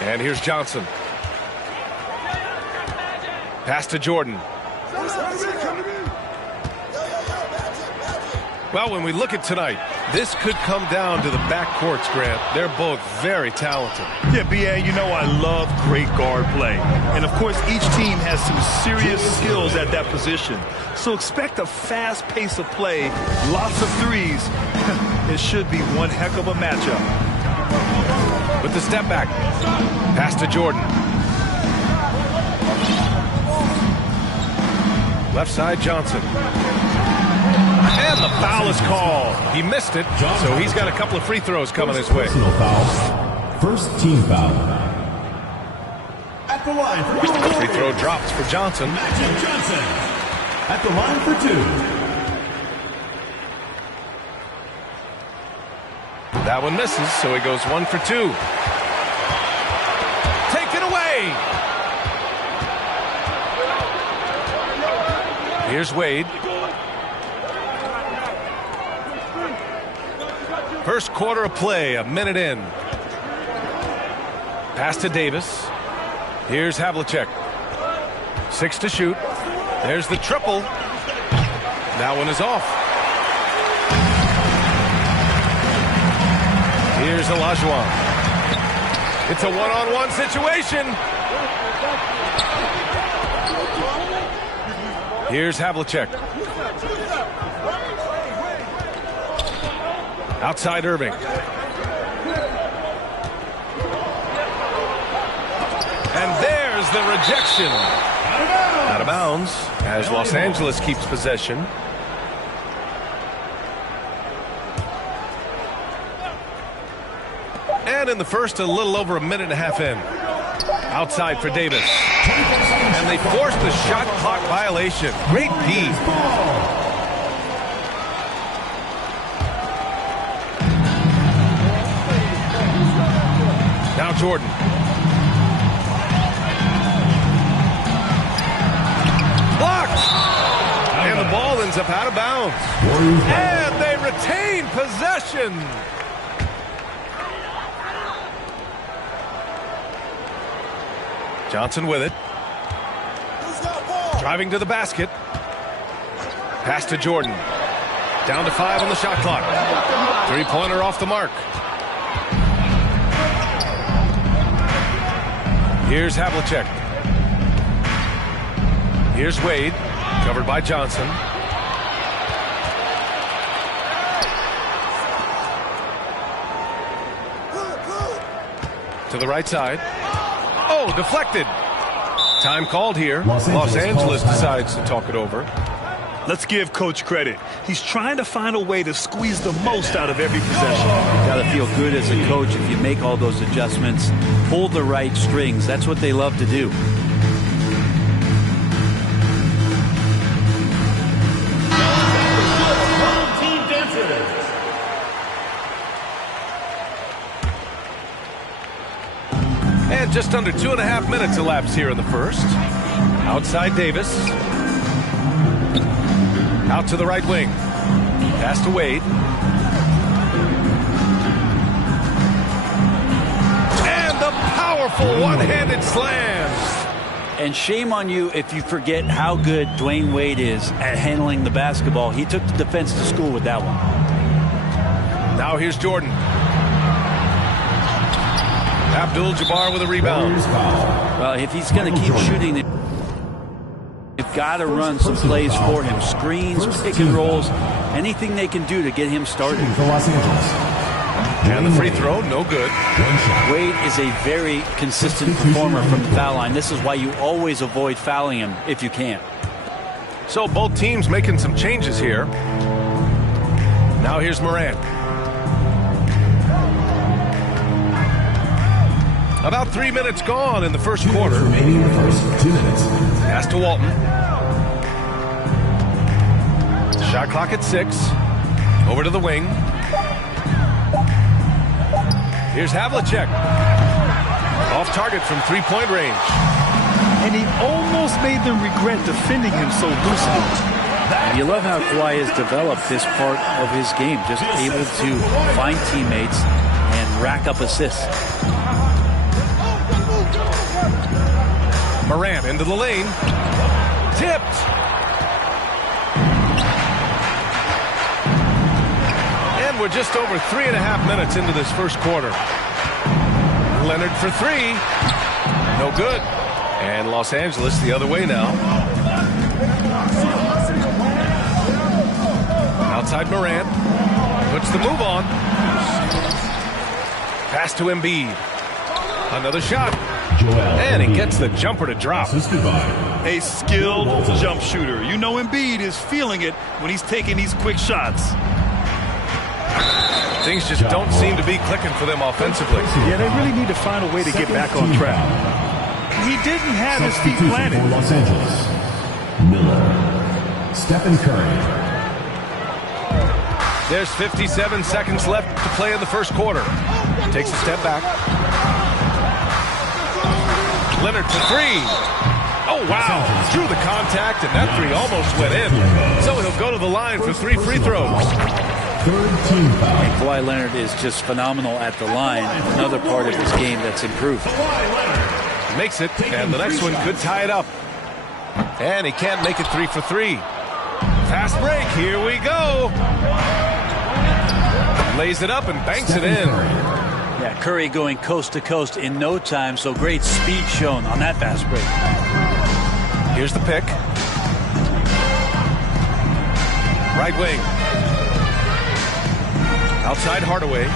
And here's Johnson. Pass to Jordan. Well, when we look at tonight, this could come down to the backcourts, Grant. They're both very talented. Yeah, B.A., you know I love great guard play. And, of course, each team has some serious skills at that position. So expect a fast pace of play, lots of threes. It should be one heck of a matchup. With the step back. Pass to Jordan. Left side, Johnson. And the foul is called. He missed it, so he's got a couple of free throws coming his way. Personal foul. First team foul. At the line for free throw drops for Johnson. Magic Johnson. At the line for two. That one misses, so he goes 1 for 2. Taken away. Here's Wade. First quarter of play, a minute in. Pass to Davis. Here's Havlicek. 6 to shoot. There's the triple. That one is off. Here's Olajuwon. It's a one-on-one situation. Here's Havlicek. Outside Irving. And there's the rejection. Out of bounds as Los Angeles keeps possession. And in the first, a little over a minute and a half in. Outside for Davis. And they forced the shot clock violation. Great D. Now Jordan. Blocked. And the ball ends up out of bounds. And they retain possession. Johnson with it. Driving to the basket. Pass to Jordan. Down to 5 on the shot clock. Three-pointer off the mark. Here's Havlicek. Here's Wade. Covered by Johnson. To the right side. Oh, deflected. Time called here. Los Angeles decides to talk it over. Let's give Coach credit. He's trying to find a way to squeeze the most out of every possession. You got to feel good as a coach if you make all those adjustments, pull the right strings. That's what they love to do. And just under 2.5 minutes elapsed here in the first. Outside Davis. Out to the right wing. Pass to Wade. And the powerful one-handed slam. And shame on you if you forget how good Dwayne Wade is at handling the basketball. He took the defense to school with that one. Now here's Jordan. Abdul-Jabbar with a rebound. Well, if he's going to keep shooting, they've got to run some plays for him. Screens, pick and rolls, anything they can do to get him started. And the free throw, no good. Wade is a very consistent performer from the foul line. This is why you always avoid fouling him if you can. So both teams making some changes here. Now here's Morant. About 3 minutes gone in the first quarter. Remaining in the first 2 minutes. Pass to Walton. Shot clock at 6. Over to the wing. Here's Havlicek. Off target from three-point range. And he almost made them regret defending him so loosely. And you love how Kawhi has developed this part of his game, just able to find teammates and rack up assists. Morant into the lane. Tipped. And we're just over 3.5 minutes into this first quarter. Leonard for three. No good. And Los Angeles the other way now. Outside Morant. Puts the move on. Pass to Embiid. Another shot. And he gets the jumper to drop. A skilled jump shooter. You know Embiid is feeling it when he's taking these quick shots. Things just don't seem to be clicking for them offensively. Yeah, they really need to find a way to get back on track. He didn't have his feet planted. For Los Angeles, Miller, Stephen Curry. There's 57 seconds left to play in the first quarter. Takes a step back. Leonard for three. Oh, wow. Through the contact, and that three almost went in. So he'll go to the line for 3 free throws. Third team foul. And Kawhi Leonard is just phenomenal at the line. Another part of his game that's improved. Makes it, and the next one could tie it up. And he can't make it 3 for 3. Fast break, here we go. Lays it up and banks it in. Yeah, Curry going coast to coast in no time, so great speed shown on that fast break. Here's the pick. Right wing. Outside Hardaway.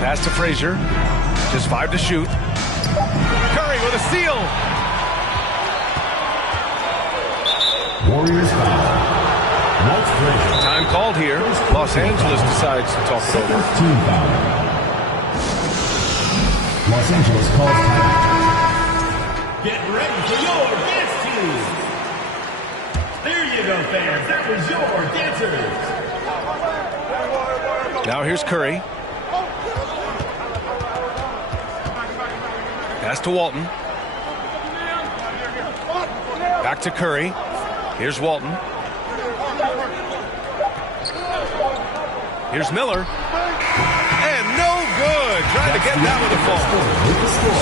Pass to Frazier. Just 5 to shoot. Curry with a steal. Warriors foul. Walt Frazier. Time called here. Los Angeles decides to talk it over. Team foul. Los Angeles calls timeout. Get ready for your dance team. There you go, fans. That was your dancers. Now here's Curry. Pass to Walton. Back to Curry. Here's Walton. Here's Miller. And no good. Trying to get that with a fall.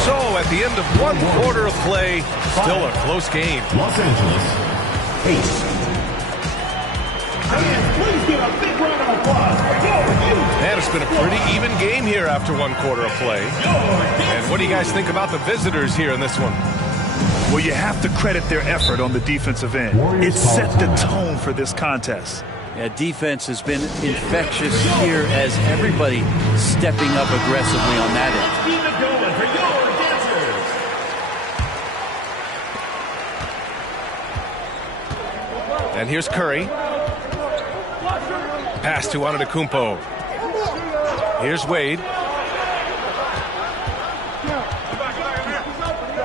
So at the end of 1 quarter of play, still a close game. Los Angeles, 8. Please give a big round of applause for your youth. And it's been a pretty even game here after 1 quarter of play. And what do you guys think about the visitors here in this one? Well, you have to credit their effort on the defensive end. It set the tone for this contest. Yeah, defense has been infectious here as everybody stepping up aggressively on that end. Keep it going for your dancers. And here's Curry. Pass to Antetokounmpo. Here's Wade.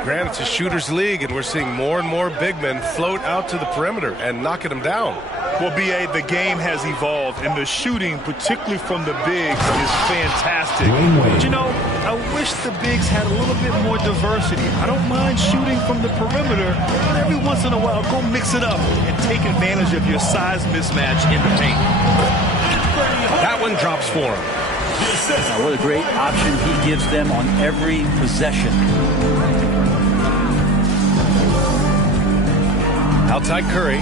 Granted, it's a shooter's league, and we're seeing more and more big men float out to the perimeter and knocking them down. Well, B.A., the game has evolved, and the shooting, particularly from the bigs, is fantastic. But, you know, I wish the bigs had a little bit more diversity. I don't mind shooting from the perimeter, but every once in a while, go mix it up and take advantage of your size mismatch in the paint. That one drops for him. Now, what a great option he gives them on every possession. Outside Curry.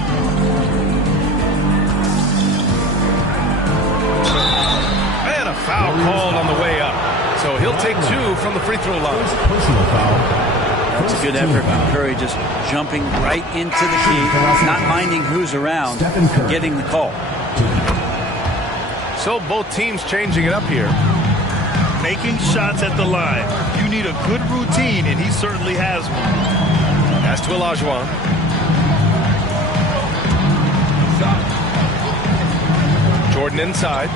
And a foul called on the way up. So he'll take 2 from the free throw line. Personal foul. That's a good effort from Curry, just jumping right into the key, not minding who's around, and getting the call. So both teams changing it up here. Making shots at the line. You need a good routine, and he certainly has one. Pass to Olajuwon. Jordan inside.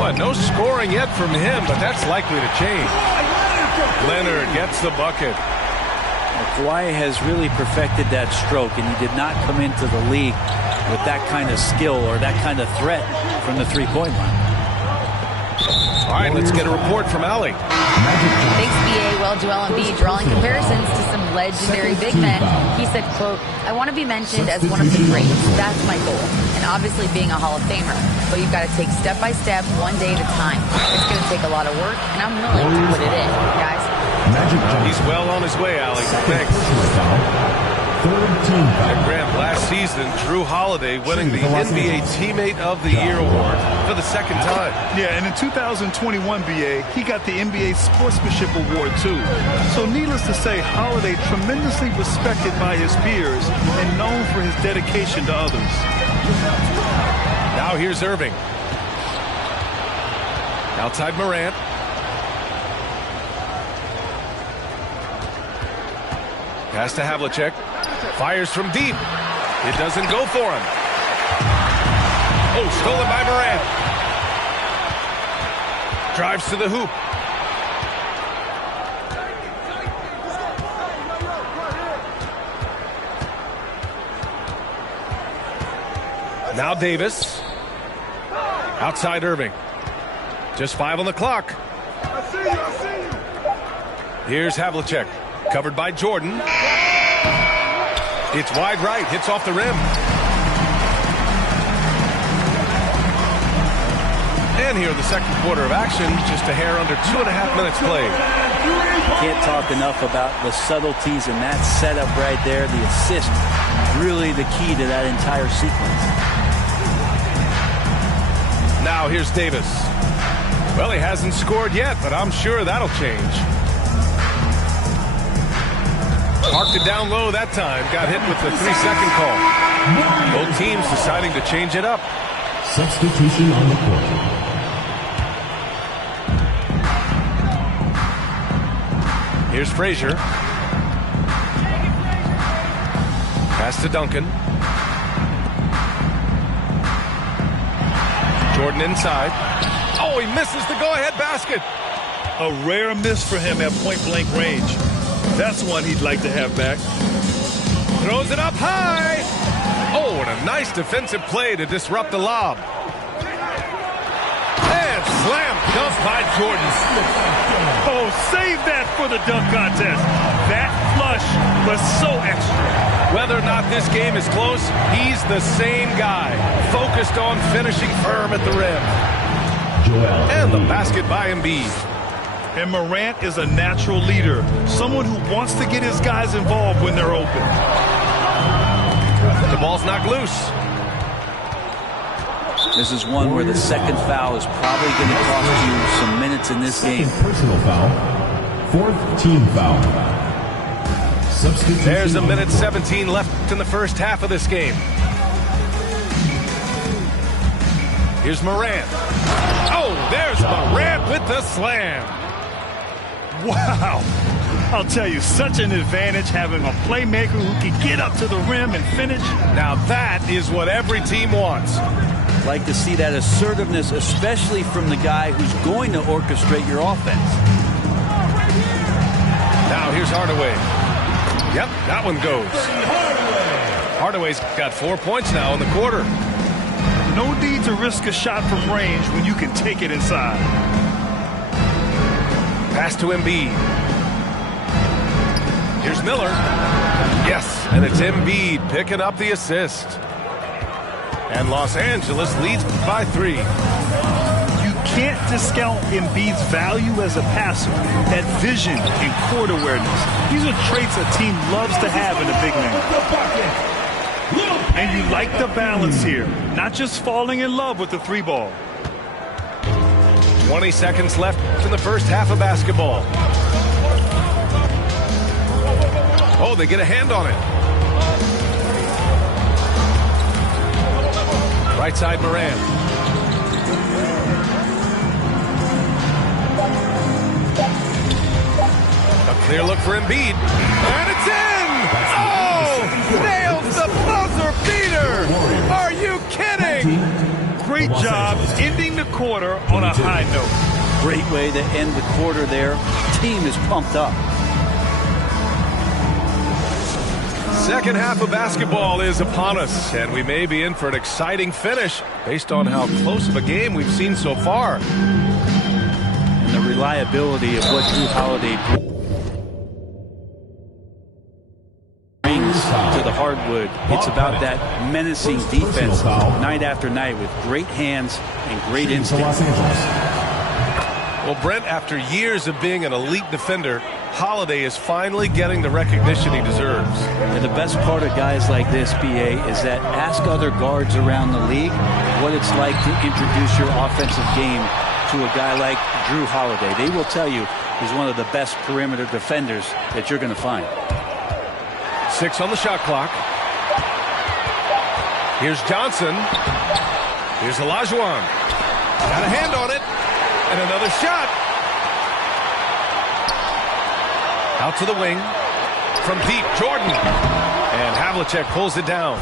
Well, no scoring yet from him, but that's likely to change. Leonard gets the bucket. Kawhi has really perfected that stroke, and he did not come into the league with that kind of skill or that kind of threat from the three-point line. All right, let's get a report from Allie. Thanks, BA. Well, Joel Embiid drawing comparisons to some legendary big men. He said, quote, "I want to be mentioned as one of the greats. That's my goal. And obviously being a Hall of Famer. But you've got to take step by step, one day at a time. It's going to take a lot of work, and I'm willing to put it in, guys." He's well on his way, Allie. Thanks. And Grant, last season, Drew Holiday winning the NBA Teammate of the Year award for the second time. Yeah, and in 2021, BA, he got the NBA Sportsmanship Award, too. So needless to say, Holiday tremendously respected by his peers and known for his dedication to others. Now here's Irving. Outside Morant. Pass to Havlicek. Fires from deep. It doesn't go for him. Oh, stolen by Morant. Drives to the hoop. Now Davis. Outside Irving. Just 5 on the clock. Here's Havlicek. Covered by Jordan. It's wide right. Hits off the rim. And here in the second quarter of action, just a hair under 2.5 minutes played. Can't talk enough about the subtleties in that setup right there. The assist, really the key to that entire sequence. Now here's Davis. Well, he hasn't scored yet, but I'm sure that'll change. Marked it down low that time. Got hit with the 3-second call. Both teams deciding to change it up. Substitution on the court. Here's Frazier. Pass to Duncan. Jordan inside. Oh, he misses the go-ahead basket. A rare miss for him at point-blank range. That's one he'd like to have back. Throws it up high. Oh, and a nice defensive play to disrupt the lob. And slam dunk by Jordan. Oh, save that for the dunk contest. That flush was so extra. Whether or not this game is close, he's the same guy. Focused on finishing firm at the rim. And the basket by Embiid. And Morant is a natural leader, someone who wants to get his guys involved when they're open. The ball's knocked loose. This is one where the second foul is probably going to cost you some minutes in this game. Personal foul. 4th team foul. Substitution. There's a minute 17 left in the first half of this game. Here's Morant. Oh, there's Morant with the slam. Wow. I'll tell you, such an advantage having a playmaker who can get up to the rim and finish. Now that is what every team wants. Like to see that assertiveness, especially from the guy who's going to orchestrate your offense. Now here's Hardaway. Yep, that one goes. Hardaway's got 4 points now in the quarter. No need to risk a shot from range when you can take it inside. Pass to Embiid. Here's Miller. Yes, and it's Embiid picking up the assist. And Los Angeles leads by 3. You can't discount Embiid's value as a passer. That vision and court awareness. These are traits a team loves to have in a big man. And you like the balance here. Not just falling in love with the 3 ball. 20 seconds left in the first half of basketball. Oh, they get a hand on it. Right side, Morant. A clear look for Embiid. And it's in! Oh! Nails the buzzer beater! Are you kidding? Great job ending the quarter on a high note. Great way to end the quarter there. Team is pumped up. Second half of basketball is upon us, and we may be in for an exciting finish based on how close of a game we've seen so far. and the reliability of what Jrue Holiday brings to the hardwood. It's about that menacing defense night after night with great hands and great instinct. Well, Brent, after years of being an elite defender, Holiday is finally getting the recognition he deserves. And the best part of guys like this, BA, is that ask other guards around the league what it's like to introduce your offensive game to a guy like Jrue Holiday. They will tell you he's one of the best perimeter defenders that you're going to find. 6 on the shot clock. Here's Johnson. Here's Olajuwon. Got a hand on it. And another shot. Out to the wing. From deep, Jordan. And Havlicek pulls it down.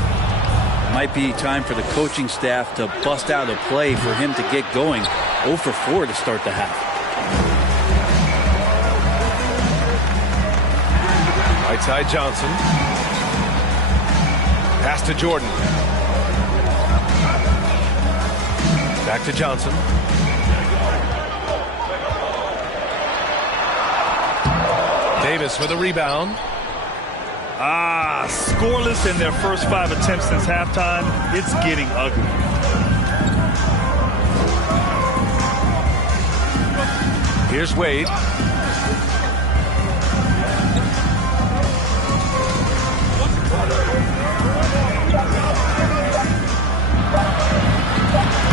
Might be time for the coaching staff to bust out a play for him to get going. 0 for 4 to start the half. Right side Johnson. Pass to Jordan. Back to Johnson. Davis with a rebound. Scoreless in their first 5 attempts since halftime. It's getting ugly. Here's Wade.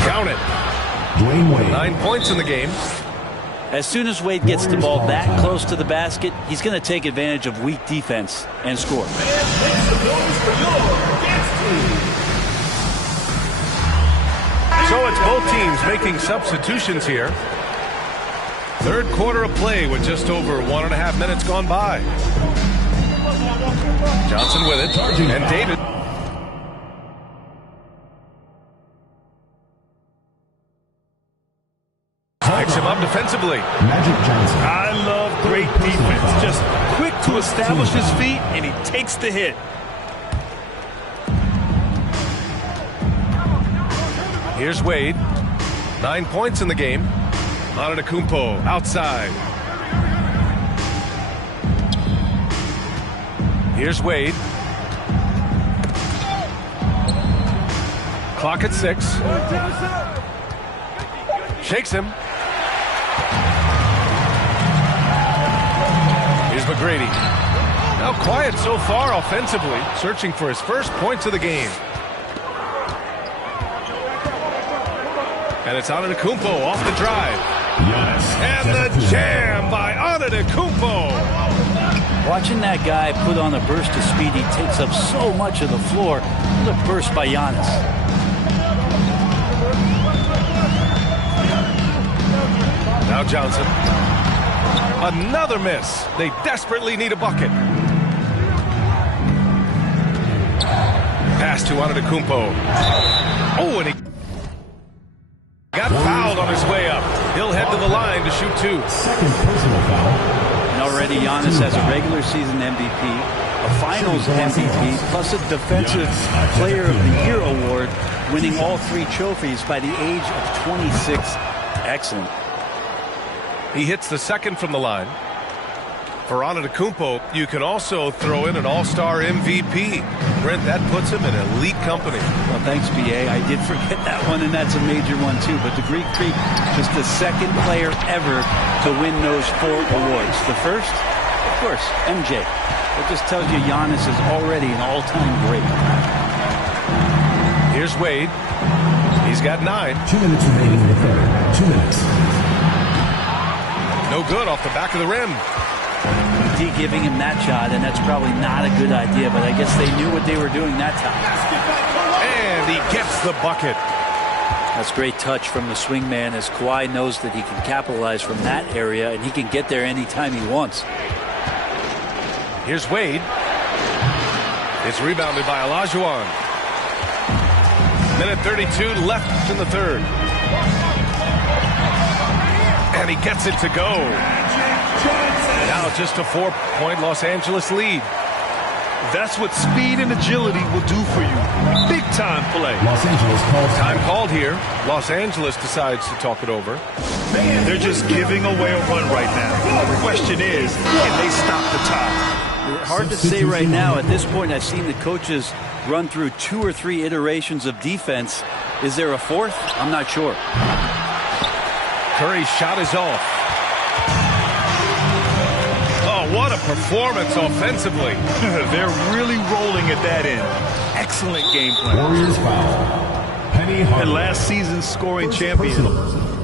Count it. Dwayne Wade. 9 points in the game. As soon as Wade gets the ball that close to the basket, he's going to take advantage of weak defense and score. So it's both teams making substitutions here. Third quarter of play with just over 1.5 minutes gone by. Johnson with it, and David. Picks him up defensively. Magic Johnson. I love great defense. Just quick to establish his feet, and he takes the hit. Here's Wade. 9 points in the game. Antetokounmpo outside. Here's Wade. Clock at 6. Shakes him. Here's McGrady. Now quiet so far offensively, searching for his first points of the game. And it's Antetokounmpo off the drive. And the jam by Antetokounmpo. Watching that guy put on a burst of speed, he takes up so much of the floor. What a burst by Giannis. Now Johnson. Another miss. They desperately need a bucket. Pass to Antetokounmpo. Oh, and he got fouled on his way up. He'll head to the line to shoot 2. Second personal foul. And already Giannis has a regular season MVP, a finals MVP, plus a Defensive Player of the Year award, winning all 3 trophies by the age of 26. Excellent. He hits the second from the line. For Antetokounmpo, you can also throw in an all-star MVP. Brent, that puts him in elite company. Well, thanks, BA. I did forget that one, and that's a major one, too. But the Greek Freak, just the second player ever to win those 4 awards. The first, of course, MJ. That just tells you Giannis is already an all-time great. Here's Wade. He's got 9. 2 minutes remaining in the third. 2 minutes. No good off the back of the rim. D giving him that shot, and that's probably not a good idea, but I guess they knew what they were doing that time. And he gets the bucket. That's great touch from the swingman, as Kawhi knows that he can capitalize from that area, and he can get there anytime he wants. Here's Wade. It's rebounded by Olajuwon. Minute 32 left in the third. And he gets it to go. Now just a 4-point Los Angeles lead. That's what speed and agility will do for you. Big time play. Los Angeles calls Time called here. Los Angeles decides to talk it over. They're just giving away a run right now. The question is, can they stop the tie? Hard to say right now. At this point, I've seen the coaches run through 2 or 3 iterations of defense. Is there a fourth? I'm not sure. Curry's shot is off. Oh, what a performance offensively. They're really rolling at that end. Excellent game plan. Warriors foul. Penny Hardaway. And last season's scoring champion,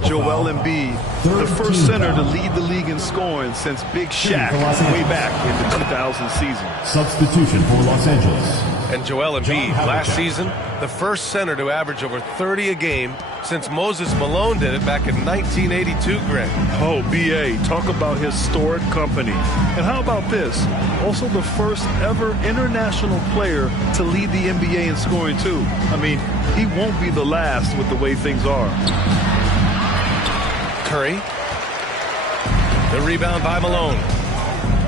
Joel Embiid, the first center to lead the league in scoring since Big Shaq way back in the 2000 season. Substitution for Los Angeles. And Joel Embiid, last season, the first center to average over 30 a game since Moses Malone did it back in 1982, Greg. Oh, B.A., talk about historic company. And how about this? Also the first ever international player to lead the NBA in scoring, too. I mean, he won't be the last with the way things are. Curry. The rebound by Malone.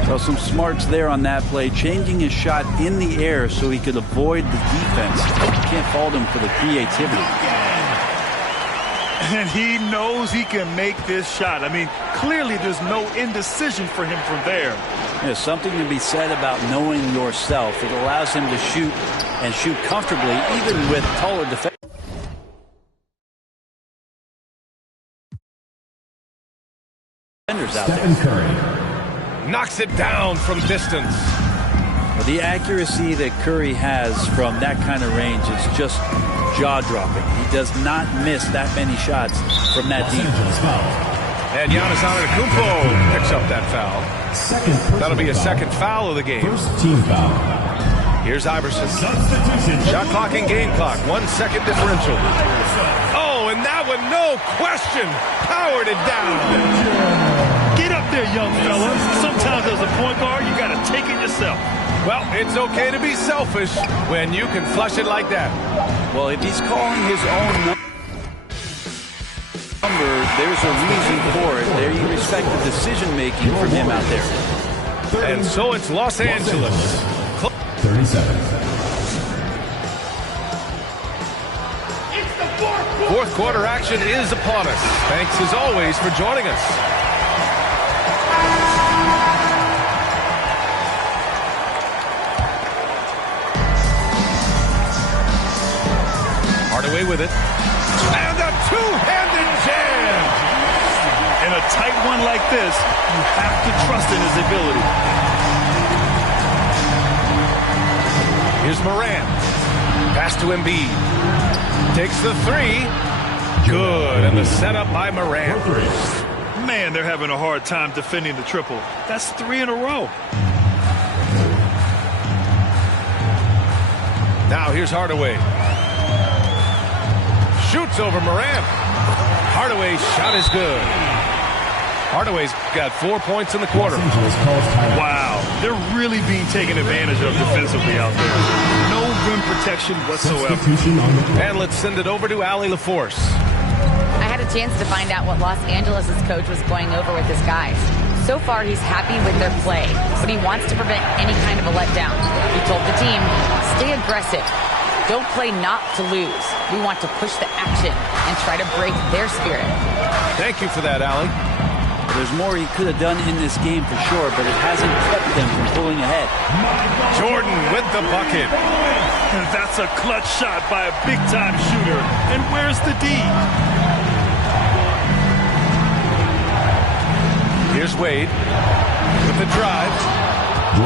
So some smarts there on that play, changing his shot in the air so he could avoid the defense. You can't fault him for the creativity. And he knows he can make this shot. I mean, clearly there's no indecision for him from there. There's something to be said about knowing yourself. It allows him to shoot and shoot comfortably, even with taller defenders out there. Stephen Curry. Knocks it down from distance. The accuracy that Curry has from that kind of range is just jaw-dropping. He does not miss that many shots from that deep. And Giannis Antetokounmpo picks up that foul. That'll be a second foul of the game. First team foul. Here's Iverson. Shot clock and game clock. 1 second differential. Oh, and that one, no question, powered it down. Get up there, young fella. Sometimes as a point guard, you got to take it yourself. Well, it's okay to be selfish when you can flush it like that. Well, if he's calling his own number, there's a reason for it. There you respect the decision-making from him out there. And so it's Los Angeles. 37. Fourth quarter action is upon us. Thanks as always for joining us. Hardaway with it. And a two-handed jam. In a tight one like this, you have to trust in his ability. Here's Morant. Pass to Embiid. Takes the three. Good. And the setup by Morant. Man, they're having a hard time defending the triple. That's 3 in a row. Now here's Hardaway. Shoots over Morant. Hardaway's shot is good. Hardaway's got 4 points in the quarter. Wow, they're really being taken advantage of defensively out there. No rim protection whatsoever. And let's send it over to Allie LaForce. I had a chance to find out what Los Angeles' coach was going over with his guys. So far, he's happy with their play, but he wants to prevent any kind of a letdown. He told the team, stay aggressive. Don't play not to lose. We want to push the action and try to break their spirit. Thank you for that, Allie. There's more he could have done in this game for sure, but it hasn't kept them from pulling ahead. Jordan with the bucket. That's a clutch shot by a big-time shooter. And where's the D? Here's Wade with the drive.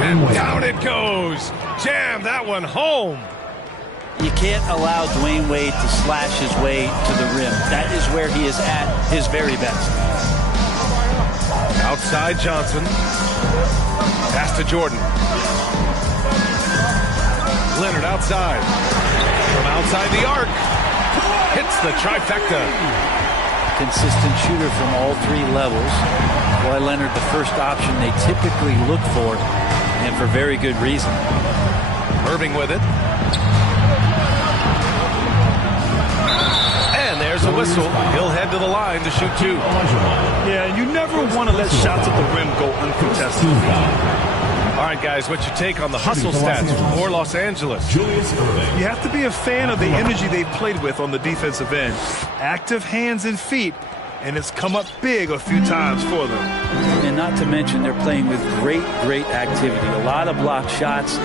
And down it goes. Jam that one home. You can't allow Dwayne Wade to slash his way to the rim. That is where he is at his very best. Outside Johnson. Pass to Jordan. Leonard outside. From outside the arc. Hits the trifecta. Consistent shooter from all 3 levels. Kawhi Leonard, the first option they typically look for, and for very good reason. Irving with it. And there's a whistle. He'll head to the line to shoot 2. Yeah, you never want to let shots at the rim go uncontested. All right, guys, what's your take on the hustle stats for Los Angeles? Julius Erving. You have to be a fan of the energy they've played with on the defensive end. Active hands and feet, and it's come up big a few times for them. And not to mention they're playing with great activity. A lot of block shots,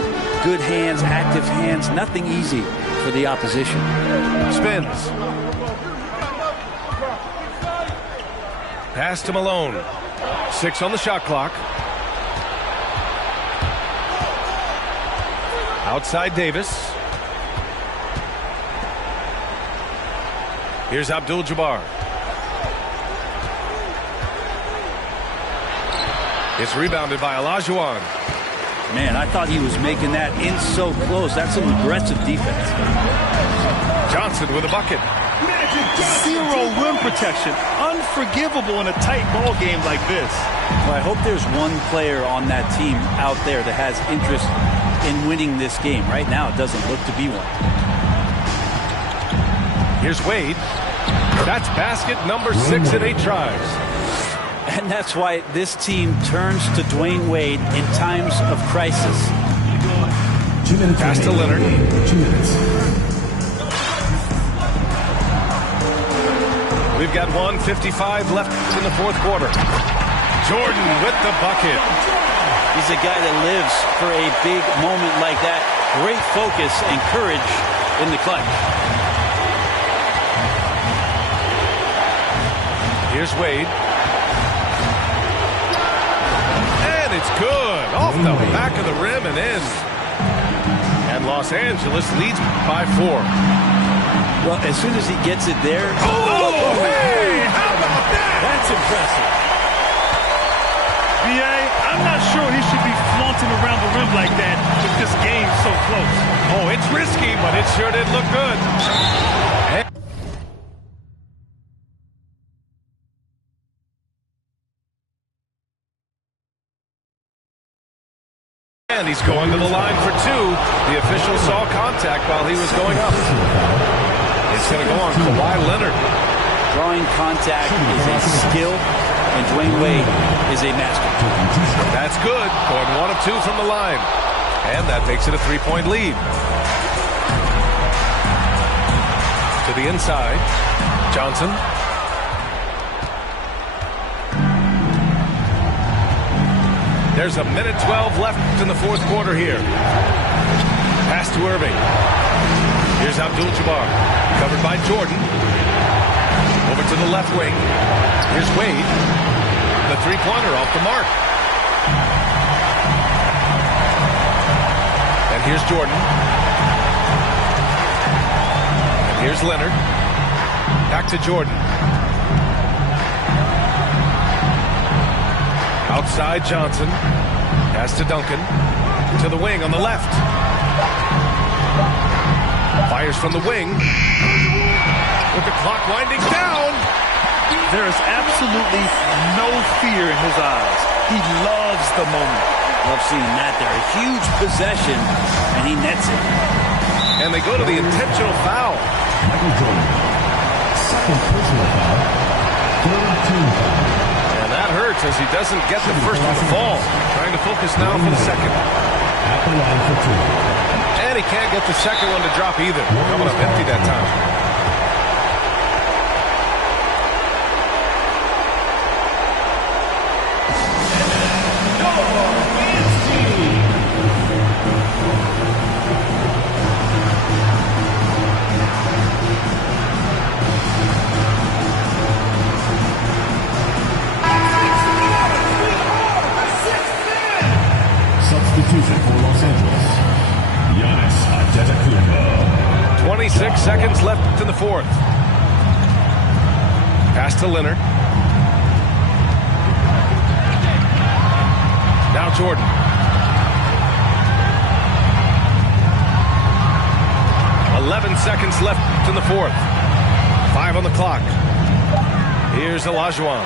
good hands, active hands, nothing easy for the opposition. Spins. Pass to Malone. 6 on the shot clock. Outside Davis. Here's Abdul-Jabbar. It's rebounded by Olajuwon. Man, I thought he was making that in so close. That's some aggressive defense. Johnson with a bucket. Zero rim protection. Unforgivable in a tight ball game like this. Well, I hope there's one player on that team out there that has interest in winning this game. Right now, it doesn't look to be one. Here's Wade. That's basket number 6 in 8 tries. And that's why this team turns to Dwayne Wade in times of crisis. 2 minutes. Pass to Leonard. 2 minutes. We've got 1:55 left in the fourth quarter. Jordan with the bucket. He's a guy that lives for a big moment like that. Great focus and courage in the clutch. Here's Wade. And it's good. Off the back of the rim and in. And Los Angeles leads by 4. Well, as soon as he gets it there. Oh, hey! How about that? That's impressive. B.A., I'm not sure he should be flaunting around the rim like that with this game so close. Oh, it's risky, but it sure did look good. And he's going to the line for 2. The official saw contact while he was going up. It's going to go on Kawhi Leonard. Drawing contact is a skill, and Dwayne Wade is a master. That's good. Going 1 of 2 from the line. And that makes it a 3-point lead. To the inside. Johnson. There's a minute 12 left in the fourth quarter here. Pass to Irving. Here's Abdul-Jabbar. Covered by Jordan. Over to the left wing. Here's Wade. The three-pointer off the mark. And here's Jordan. And here's Leonard. Back to Jordan. Outside Johnson. Pass to Duncan. To the wing on the left. Fires from the wing. With the clock winding down. There is absolutely no fear in his eyes. He loves the moment. Love seeing that there. A huge possession, and he nets it. And they go to the intentional foul. Michael Jordan. Second personal foul. Third team foul. And that hurts as he doesn't get the first one to fall. Trying to focus now for the second. At the line for 2. And he can't get the second one to drop either. Coming up empty that time. Substitution for Los Angeles. Giannis Antetokounmpo. 26 seconds left in the fourth. Pass to Leonard. Now Jordan. "11 seconds left in the fourth. 5 on the clock. Here's Olajuwon.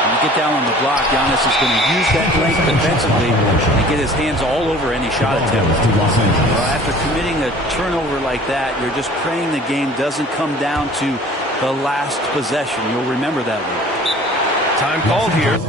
When you get down on the block, Giannis is going to use that length defensively and get his hands all over any shot attempt. After committing a turnover like that, you're just praying the game doesn't come down to the last possession. You'll remember that one. Time called here.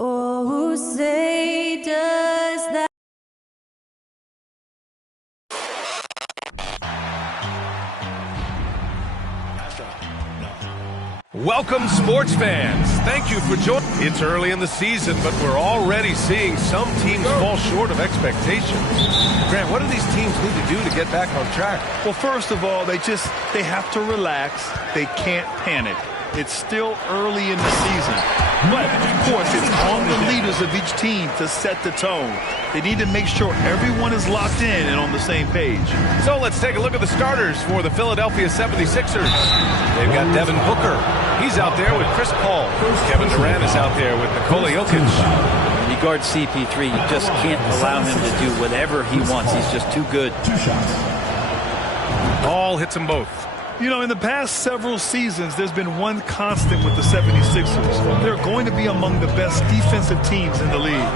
Oh, who say does that? Welcome, sports fans. Thank you for joining. It's early in the season, but we're already seeing some teams fall short of expectations. Grant, what do these teams need to do to get back on track? Well, first of all, they have to relax. They can't panic. It's still early in the season. But, of course, it's on the leaders of each team to set the tone. They need to make sure everyone is locked in and on the same page. So let's take a look at the starters for the Philadelphia 76ers. They've got Devin Booker. He's out there with Chris Paul. Kevin Durant is out there with Nikola Jokic. When you guard CP3, you just can't allow him to do whatever he wants. He's just too good. Paul hits them both. You know, in the past several seasons, there's been one constant with the 76ers. They're going to be among the best defensive teams in the league.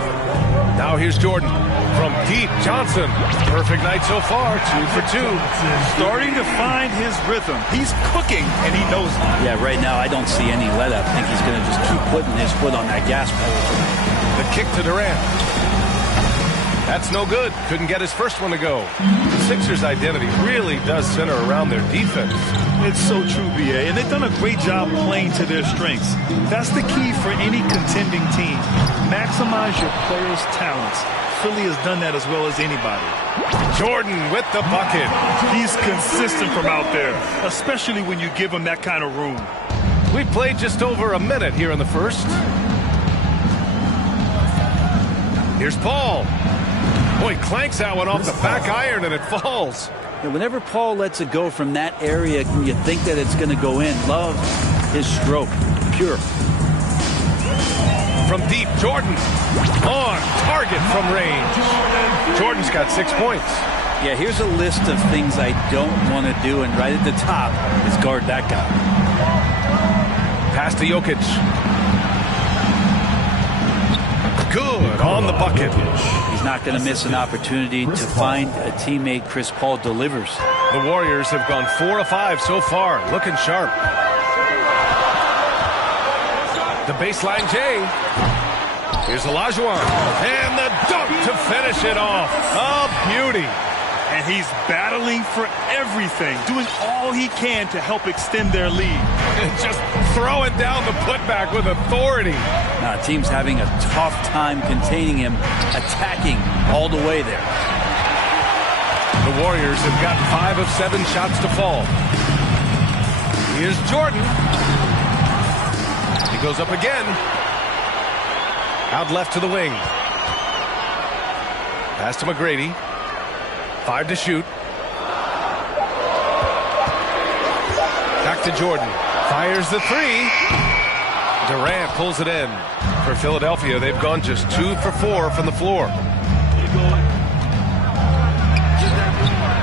Now here's Jordan. From deep, Johnson. Perfect night so far, 2 for 2. Starting to find his rhythm. He's cooking, and he knows it. Yeah, right now I don't see any let-up. I think he's going to just keep putting his foot on that gas pedal. The kick to Durant. That's no good. Couldn't get his first one to go. The Sixers' identity really does center around their defense. It's so true, B.A., and they've done a great job playing to their strengths. That's the key for any contending team. Maximize your players' talents. Philly has done that as well as anybody. Jordan with the bucket. He's consistent from out there, especially when you give him that kind of room. We played just over a minute here in the first. Here's Paul. Boy, clanks that one off the back iron and it falls. Yeah, whenever Paul lets it go from that area, you think that it's going to go in. Love his stroke. Pure. From deep, Jordan. On target from range. Jordan's got 6 points. Yeah, here's a list of things I don't want to do, and right at the top is guard that guy. Pass to Jokic. Good on the bucket. He's not going to miss an opportunity to find a teammate. Chris Paul delivers. The Warriors have gone 4 of 5 so far, looking sharp. The baseline J. Here's Olajuwon. And the dunk to finish it off. A beauty. And he's battling for everything, doing all he can to help extend their lead. Just throwing down the putback with authority. Now, team's having a tough time containing him, attacking all the way there. The Warriors have got 5 of 7 shots to fall. Here's Jordan. He goes up again. Out left to the wing. Pass to McGrady. 5 to shoot. Back to Jordan. Fires the 3. Durant pulls it in. For Philadelphia, they've gone just 2 for 4 from the floor.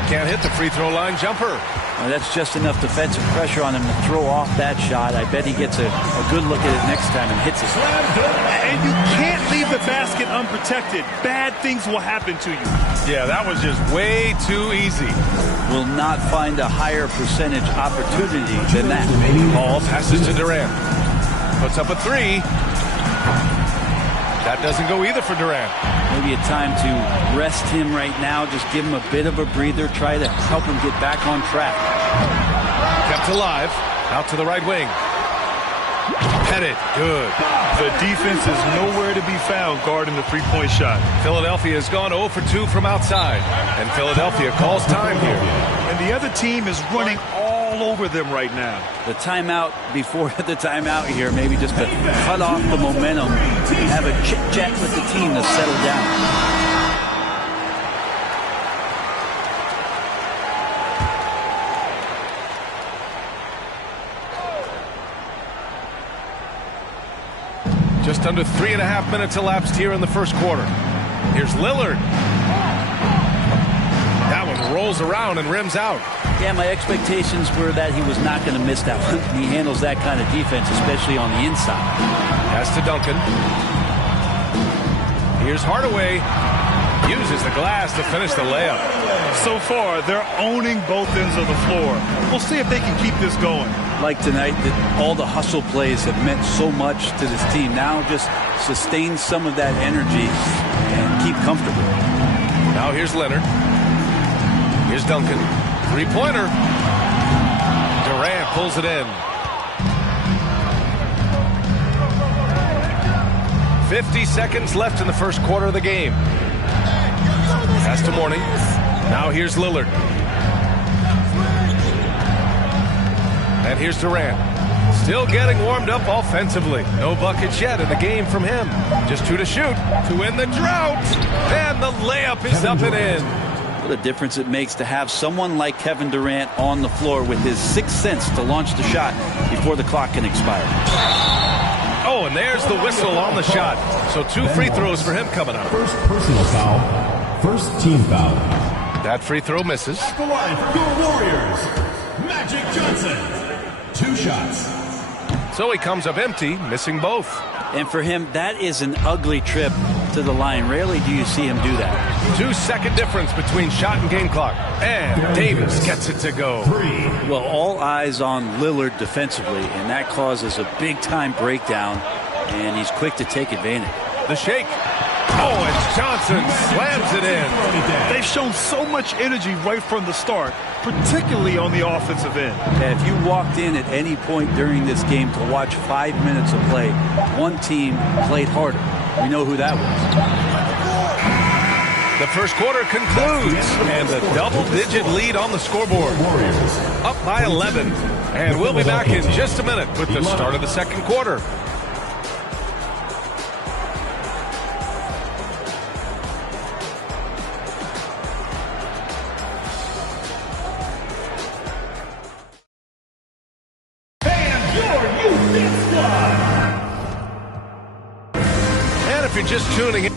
Can't hit the free throw line jumper. Well, that's just enough defensive pressure on him to throw off that shot. I bet he gets a good look at it next time and hits it. And you can't leave the basket unprotected. Bad things will happen to you. Yeah, that was just way too easy. Will not find a higher percentage opportunity than that. Paul passes to Durant. Puts up a 3. That doesn't go either for Durant. Maybe a time to rest him right now. Just give him a bit of a breather. Try to help him get back on track. Kept alive. Out to the right wing. Pettit. Good. The defense is nowhere to be found guarding the three-point shot. Philadelphia has gone 0 for 2 from outside. And Philadelphia calls time here. And the other team is running all all over them right now. The timeout before the timeout here, maybe just to cut off the momentum, have a chit-chat with the team to settle down. Just under 3.5 minutes elapsed here in the first quarter. Here's Lillard. That one rolls around and rims out. Yeah, my expectations were that he was not going to miss that one. He handles that kind of defense, especially on the inside. Pass to Duncan. Here's Hardaway. Uses the glass to finish the layup. So far, they're owning both ends of the floor. We'll see if they can keep this going. Like tonight, that all the hustle plays have meant so much to this team. Now just sustain some of that energy and keep comfortable. Now here's Leonard. Here's Duncan. Three-pointer. Durant pulls it in. 50 seconds left in the first quarter of the game. Pass to Mourning. Now here's Lillard. And here's Durant. Still getting warmed up offensively. No buckets yet in the game from him. Just 2 to shoot to win the drought. And the layup is up and in. What a difference it makes to have someone like Kevin Durant on the floor with his sixth sense to launch the shot before the clock can expire. Oh, and there's the whistle on the shot. So 2 free throws for him coming up. First personal foul. First team foul. That free throw misses. At the line for your Warriors, Magic Johnson. 2 shots. So he comes up empty, missing both. And for him, that is an ugly trip to the line. Rarely do you see him do that. 2-second difference between shot and game clock. And Davis gets it to go. Well, all eyes on Lillard defensively, and that causes a big-time breakdown, and he's quick to take advantage. The shake. Oh, and Johnson slams it in. They've shown so much energy right from the start, particularly on the offensive end. If you walked in at any point during this game to watch 5 minutes of play, one team played harder. We know who that was. The first quarter concludes, and the double-digit lead on the scoreboard. Up by 11. And we'll be back in just a minute with the start of the second quarter. And if you're just tuning in,